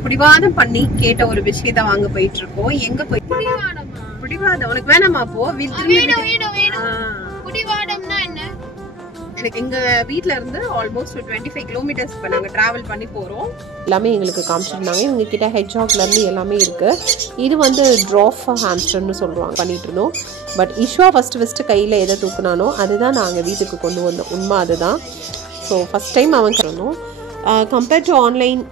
அவன் பிடிவாதம் பண்ணி கேட்ட ஒரு விஷயத்த வாங்க போயிட்டு இருக்கோம். எங்க போய் பிடிவாதம் உனக்கு வேணாமா? போ. பிடிவாதம்னா என்ன? எனக்கு எங்க வீட்ல இருந்து ஆல்மோஸ்ட் 25 கிலோமீட்டர்ஸ் இப்ப நாங்க டிராவல் பண்ணி போறோம். எல்லாமே எங்களுக்கு காமிச்சிருந்தாங்க. இவங்க கிட்ட ஹெட்ஜாக்ல இருந்து எல்லாமே இருக்கு. இது வந்து ட்ராஃப் ஹாம்ஸ்டர்னு சொல்றாங்க பண்ணிட்டு இருந்தோம். பட் இஷ்வா ஃபர்ஸ்ட் கையில எதை தூக்குனானோ அதுதான் நாங்க வீட்டுக்கு கொண்டு வந்தோம். உண்மை அதுதான். ஸோ ஃபர்ஸ்ட் டைம் அவன் கறந்தோம். கம்பேர்ட் டு ஆன்லைன்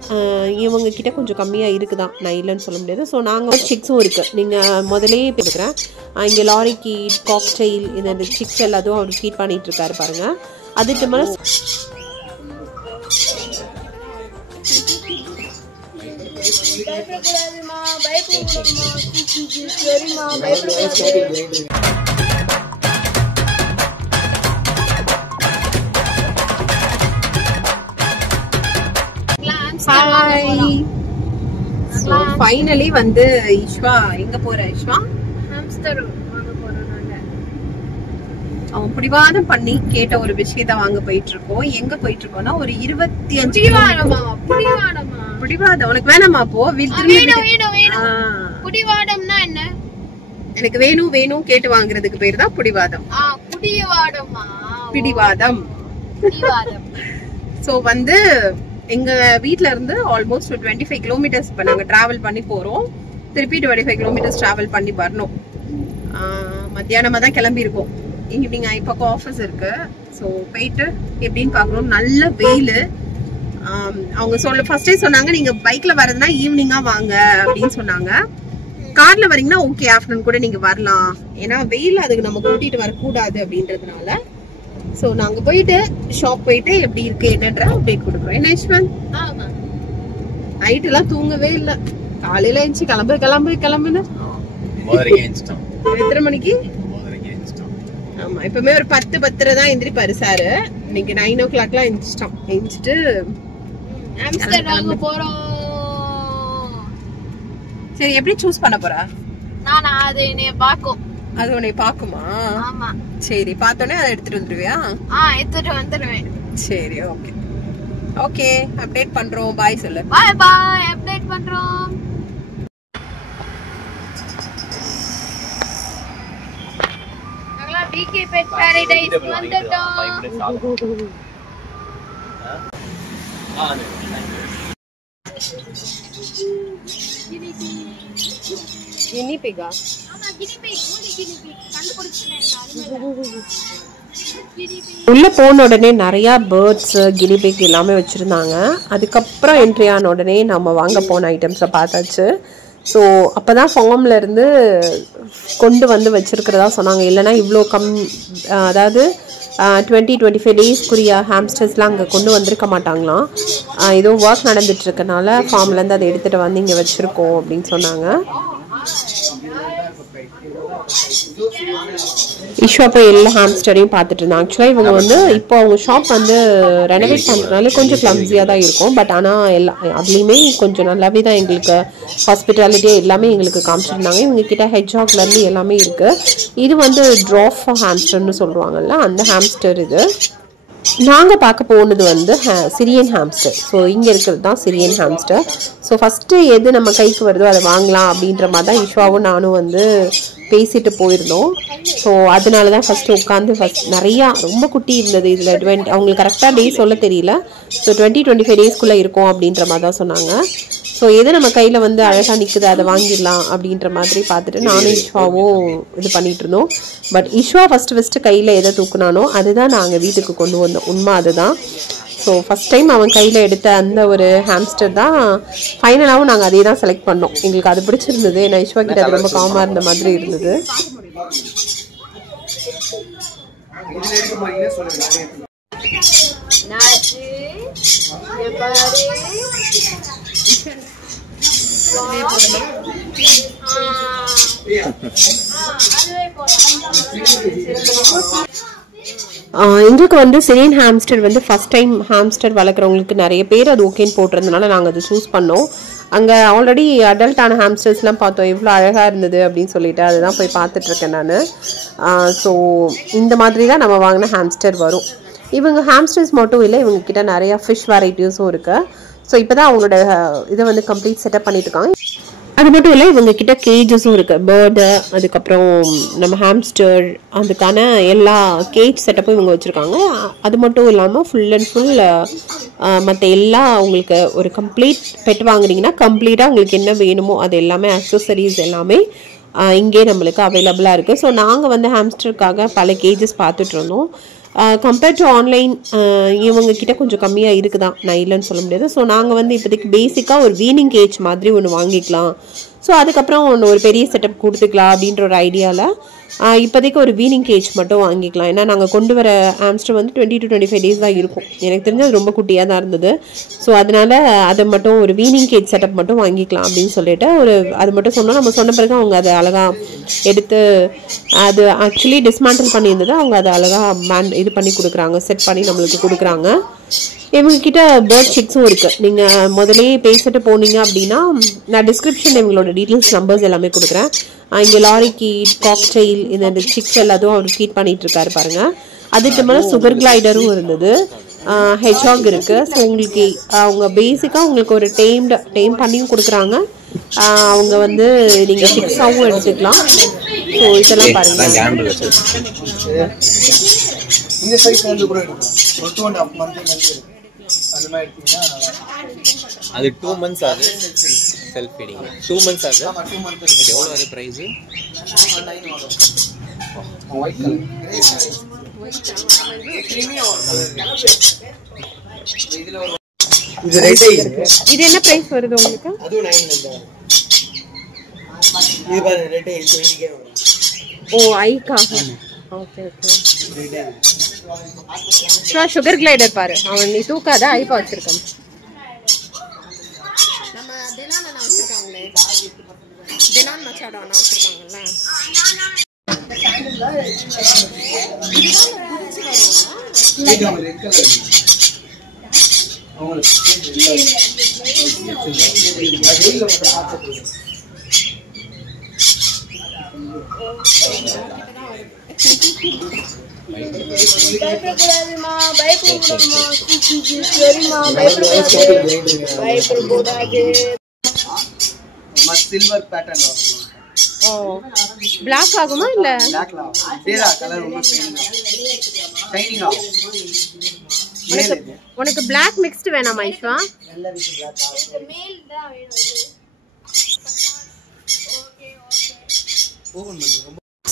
இவங்க கிட்ட கொஞ்சம் கம்மியாக இருக்குதான், நான் இல்லைன்னு சொல்ல முடியாது. ஸோ நாங்கள் சிக்ஸும் இருக்குது. நீங்கள் முதலே பேசுகிறேன். இங்கே லாரி கீட், காக்டெயில், இந்த சிக்ஸ் எல்லாத்தையும் அவர் ஃபீட் பண்ணிட்டு இருக்காரு பாருங்க. அதுக்கு மேலே ஃபைனலி வந்து இஷ்வா எங்க போற? இஷ்வா ஹாம்ஸ்டர் வாங்க போறோம் நாங்க. அவன் பிடிவாதம் பண்ணி கேட்ட ஒரு விஷயத்த வாங்க போயிட்டு இருக்கோம். எங்க போயிட்டு இருக்கோம்னா ஒரு 25 பிடிவாதம் உனக்கு வேணாமா? போ. பிடிவாதம்னா என்ன? எனக்கு வேணும் வேணும் கேட்டு வாங்குறதுக்கு பேர் தான் பிடிவாதம். பிடிவாதம். சோ வந்து எங்க வீட்ல இருந்து ஆல்மோஸ்ட் 25 கிலோமீட்டர்ஸ் இப்ப நாங்க டிராவல் பண்ணி போறோம். திருப்பி 25 கிலோமீட்டர்ஸ் டிராவல் பண்ணி வரணும். மத்தியானமா தான் கிளம்பி இருக்கோம். ஈவினிங் இப்போக்கும் ஆஃபீஸ் இருக்கு. ஸோ போயிட்டு எப்படின்னு பாக்குறோம். நல்ல வெயில். அவங்க ஃபர்ஸ்டே சொன்னாங்க நீங்க பைக்ல வரதுன்னா ஈவினிங்கா வாங்க அப்படின்னு சொன்னாங்க. கார்ல வரீங்கன்னா ஓகே, ஆஃப்டர்நூன் கூட நீங்க வரலாம். ஏன்னா வெயில் அதுக்கு நம்ம கூட்டிட்டு வரக்கூடாது அப்படின்றதுனால. சோ நாங்க போயிட்டு ஷாப் போயிட்டு எப்படி இருக்கு என்னன்ற அப்டேட் கொடுக்குறோம். என்ன யஷ்வந்த்? நைட் எல்லாம் தூங்கவே இல்ல. காலையில எழுந்துச்சு கிளம்புன்னு எத்தனை மணிக்கு? ஆமா, எப்பவுமே ஒரு 10-10:30 தான் எந்திரிப்பாரு சாரு. இன்னைக்கு 9 o'clock எந்திரிச்சிட்டோம். எந்திரிச்சிட்டு வாங்க போறோம். சரி, எப்படி சூஸ் பண்ண போறா? அது என்னைய பாக்கும். அது உன்னை பாக்குமா? ஆமா. சரி, பார்த்தோன்னே அதை எடுத்துட்டு வந்துருவியா? எடுத்துட்டு வந்துருவேன். சரி, ஓகே ஓகே. அப்டேட் பண்றோம். பாய் சொல்லு. பாய். அப்டேட் பண்றோம். நாங்களா டிகே பெட் பாரடைஸ் வந்துட்டோம். கினி பிகா? உள்ள போன உடனே நிறைய பேர்ட்ஸ், கினிபிக் எல்லாமே வச்சிருந்தாங்க. அதுக்கப்புறம் என்ட்ரி ஆன உடனே நம்ம வாங்க போன ஐட்டம்ஸை பார்த்தாச்சு. ஸோ அப்போ தான் ஃபார்ம்ல இருந்து கொண்டு வந்து வச்சிருக்கிறதா சொன்னாங்க. இல்லைன்னா இவ்வளோ அதாவது 20-25 டேஸ்க்குரிய ஹாம்ஸ்டர்ஸ்லாம் அங்கே கொண்டு வந்திருக்க மாட்டாங்களாம். ஏதோ ஒர்க் நடந்துட்டு இருக்கனால ஃபார்ம்லேருந்து அதை எடுத்துகிட்டு வந்து இங்கே வச்சுருக்கோம் அப்படின்னு சொன்னாங்க. இஷ்வா போய் எல்லா ஹாம்ஸ்டரையும் பார்த்துட்டு இருந்தாங்க. ஆக்சுவலாக இவங்க வந்து இப்போ அவங்க ஷாப் வந்து ரெனோவேட் பண்ணுறதுனால கொஞ்சம் கிளம்ஸியாக தான் இருக்கும். பட் ஆனால் அதுலேயுமே கொஞ்சம் நல்லாவே தான் எங்களுக்கு ஹாஸ்பிட்டாலிட்டி எல்லாமே எங்களுக்கு காமிச்சிருந்தாங்க. இவங்க கிட்ட ஹெட்ஜாக்லேருந்து எல்லாமே இருக்குது. இது வந்து ட்ராஃப் ஹாம்ஸ்டர்னு சொல்லுவாங்கல்ல, அந்த ஹாம்ஸ்டர் இது. நாங்கள் பார்க்க போனது வந்து சிரியன் ஹாம்ஸ்டர். ஸோ இங்கே இருக்கிறது தான் சிரியன் ஹாம்ஸ்டர். ஸோ ஃபஸ்ட்டு எது நம்ம கைக்கு வருதோ அதை வாங்கலாம் அப்படின்ற மாதிரி தான் இஷ்வாவும் நானும் வந்து பேசிட்டு போயிருந்தோம். ஸோ அதனால தான் ஃபஸ்ட்டு உட்காந்து நிறையா ரொம்ப குட்டி இருந்தது. இதில் அவங்களுக்கு கரெக்டாக டேஸ் சொல்ல தெரியல. ஸோ 20-25 டேஸ்க்குள்ளே இருக்கும் அப்படின்ற மாதிரி தான் சொன்னாங்க. ஸோ எது நம்ம கையில் வந்து அழகாக நிற்குது அதை வாங்கிடலாம் அப்படின்ற மாதிரி பார்த்துட்டு நானும் இஷ்வாவும் இது பண்ணிட்டு இருந்தோம். பட் இஷ்வா ஃபஸ்ட்டு கையில் எதை தூக்குனானோ அதுதான் நாங்கள் வீட்டுக்கு கொண்டு வந்தோம். உண்மை அதுதான். ஸோ ஃபஸ்ட் டைம் அவன் கையில் எடுத்த அந்த ஒரு ஹாம்ஸ்டர் தான் ஃபைனலாகவும் நாங்கள் அதே தான் செலக்ட் பண்ணோம். எங்களுக்கு அது பிடிச்சிருந்தது. ஏன்னா இஷ்வா கிட்ட அது ரொம்ப காமாக இருந்த மாதிரி இருந்தது. எங்களுக்கு வந்து சிரியன் ஹாம்ஸ்டர் வந்து ஃபர்ஸ்ட் டைம் ஹாம்ஸ்டர் வளர்க்குறவங்களுக்கு நிறைய பேர் அது ஓகேன்னு போட்டிருந்தனால நாங்கள் அதை சூஸ் பண்ணோம். அங்கே ஆல்ரெடி அடல்ட்டான ஹாம்ஸ்டர்ஸ்லாம் பார்த்தோம், எவ்வளோ அழகாக இருந்தது அப்படின்னு சொல்லிட்டு அதுதான் போய் பார்த்துட்ருக்கேன் நான். ஸோ இந்த மாதிரி தான் நம்ம வாங்கின ஹாம்ஸ்டர் வரும். இவங்க ஹாம்ஸ்டர்ஸ் மட்டும் இல்லை, இவங்கக்கிட்ட நிறையா ஃபிஷ் வெரைட்டிஸும் இருக்குது. ஸோ இப்போ தான் அவங்களோட இதை வந்து கம்ப்ளீட் செட்டப் பண்ணிட்டு இருக்காங்க. அது மட்டும் இல்லை, இவங்க கிட்ட கேஜஸும் இருக்குது. பேர்டு, அதுக்கப்புறம் நம்ம ஹாம்ஸ்டர், அதுக்கான எல்லா கேஜ் செட்டப்பும் இவங்க வச்சுருக்காங்க. அது மட்டும் இல்லாமல் ஃபுல் அண்ட் ஃபுல் மற்ற எல்லா உங்களுக்கு ஒரு கம்ப்ளீட் பெட் வாங்குறீங்கன்னா கம்ப்ளீட்டாக உங்களுக்கு என்ன வேணுமோ அது எல்லாமே அக்சசரிஸ் எல்லாமே இங்கே நம்மளுக்கு அவைலபிளாக இருக்குது. ஸோ நாங்கள் வந்து ஹாம்ஸ்டருக்காக பல கேஜஸ் பார்த்துட்டு இருந்தோம். கம்பேர்ட் டு ஆன்லைன் இவங்கக்கிட்ட கொஞ்சம் கம்மியாக இருக்குதான், நான் இல்லைன்னு சொல்ல முடியாது. ஸோ நாங்கள் வந்து இப்போதைக்கு பேசிக்காக ஒரு வீனிங் கேஜ் மாதிரி ஒன்று வாங்கிக்கலாம். ஸோ அதுக்கப்புறம் ஒன்று ஒரு பெரிய செட்டப் கொடுத்துக்கலாம் அப்படின்ற ஒரு ஐடியாவில் இப்போதைக்கு ஒரு வீனிங் கேஜ் மட்டும் வாங்கிக்கலாம். ஏன்னா நாங்கள் கொண்டு வர ஹாம்ஸ்டர் வந்து 20 to 25 days தான் இருக்கும். எனக்கு தெரிஞ்சு அது ரொம்ப குட்டியாக தான் இருந்தது. ஸோ அதனால் அதை மட்டும் ஒரு வீனிங் கேஜ் செட்டப் மட்டும் வாங்கிக்கலாம் அப்படின்னு சொல்லிட்டு அது மட்டும் சொன்னோம். நம்ம சொன்ன பிறகு அவங்க அதை அழகாக எடுத்து அது ஆக்சுவலி டிஸ்மேண்டில் பண்ணியிருந்தது. அவங்க அதை அழகாக இது பண்ணி கொடுக்குறாங்க, செட் பண்ணி நம்மளுக்கு கொடுக்குறாங்க. இவங்கக்கிட்ட பேர்ட் சிக்ஸும் இருக்குது. நீங்கள் முதலே பேசிட்டு போனீங்க அப்படின்னா நான் டிஸ்கிரிப்ஷனில் இவங்களோட டீட்டெயில்ஸ் நம்பர்ஸ் எல்லாமே கொடுக்குறேன். இங்கே லாரி கீட், காக்டெயில், இந்த சிக்ஸ் எல்லாத்தையும் அவர் ஃபீட் பண்ணிகிட்டு இருக்காரு பாருங்கள். அதுக்கு மேலே சுகர் கிளைடரும் இருந்தது, ஹெட்ஜாக் இருக்குது. ஸோ உங்களுக்கு அவங்க பேசிக்காக உங்களுக்கு ஒரு டெய்ம் பண்ணியும் கொடுக்குறாங்க. அவங்க வந்து நீங்கள் சிக்ஸாகவும் எடுத்துக்கலாம். ஸோ இதெல்லாம் பாருங்கள். இந்த சைஸ் வந்து கூட எடுக்கலாம். ஒரு 2.5 month அந்த மாதிரி எடுத்தீங்கன்னா அது 2 months ஆகுது. செல்ஃப் ஃபீடிங் 2 months ஆகுது. ஆமா 2 months. எவ்வளவு அது பிரைஸ்? 9 வரும். White colour. Premium colour. இதுல ஒரு இது ரேட் இது என்ன பிரைஸ் வருது உங்களுக்கு? அது 9 ல. இது பாருங்க ரேட் 20k வரும். ஓ ஐக்காக. Okay okay. சுகர் கிளைடர் பாரு, அவன் நீ தூக்காத ஐப்பா வச்சிருக்கான். நம்ம தினான் அண்ணா வச்சிருக்காங்களே, தினான் மச்சாடோ அண்ணா வச்சிருக்காங்கல்ல. சில்வர் பேட்டர்ன் ஓ பிளாக் ஆகுமா இல்ல பிளாக்ல சேரா கலர் ரொம்ப ஷைனிங் ஆகும். உனக்கு பிளாக் மிக்ஸ்டு வேணாமா ஐஸ்வா? மேல் தான் வேணும்.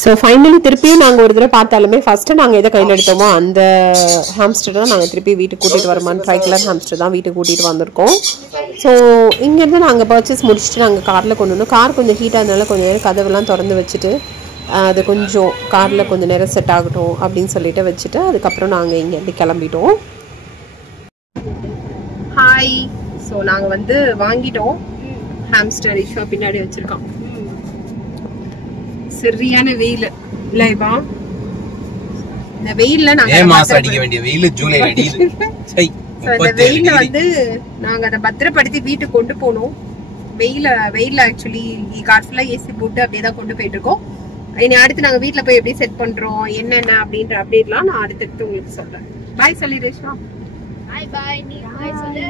ஸோ ஃபைனலி திருப்பியும் நாங்கள் ஒரு தடவை பார்த்தாலுமே ஃபஸ்ட்டு நாங்கள் எதை கையில் எடுத்தோமோ அந்த ஹாம்ஸ்டர் தான் நாங்கள் திருப்பி வீட்டுக்கு கூட்டிகிட்டு வரமான்னு ட்ரை கலர் ஹாம்ஸ்டர் தான் வீட்டுக்கு கூட்டிகிட்டு வந்திருக்கோம். ஸோ இங்கேருந்து நாங்கள் பர்ச்சேஸ் முடிச்சுட்டு நாங்கள் காரில் கொண்டு வந்தோம். கார் கொஞ்சம் ஹீட்டாக இருந்தாலும் கொஞ்சம் நேரம் கதவெல்லாம் திறந்து வச்சுட்டு அது கொஞ்சம் காரில் கொஞ்சம் நேரம் செட் ஆகட்டும் அப்படின்னு சொல்லிட்டு வச்சுட்டு அதுக்கப்புறம் நாங்கள் இங்கேருந்து கிளம்பிட்டோம். ஹாய். ஸோ நாங்கள் வந்து வாங்கிட்டோம் ஹாம்ஸ்டர். இஷ்வா பின்னாடி வச்சுருக்கோம். சரியான வெயில் இல்ல இப்பா? இந்த வெயில்ல நாங்க மாசம் அடிக்க வேண்டிய வெயில் ஜூலை அடிக்குது. இந்த வெயில்ல வந்து நாங்க அதை பத்திரப்படுத்தி வீட்டுக்கு கொண்டு போனோம். வெயில்ல ஆக்சுவலி கார் ஃபுல்லா ஏசி போட்டு அப்படியே தான் கொண்டு போயிட்டு இருக்கோம். இனி அடுத்து நாங்க வீட்டுல போய் எப்படி செட் பண்றோம் என்னென்ன அப்படின்ற அப்டேட்லாம் நான் அடுத்தடுத்து உங்களுக்கு சொல்றேன். பாய் சொல்லி ரேஷ்மா. பாய் பாய். நீ பாய் சொல்லு.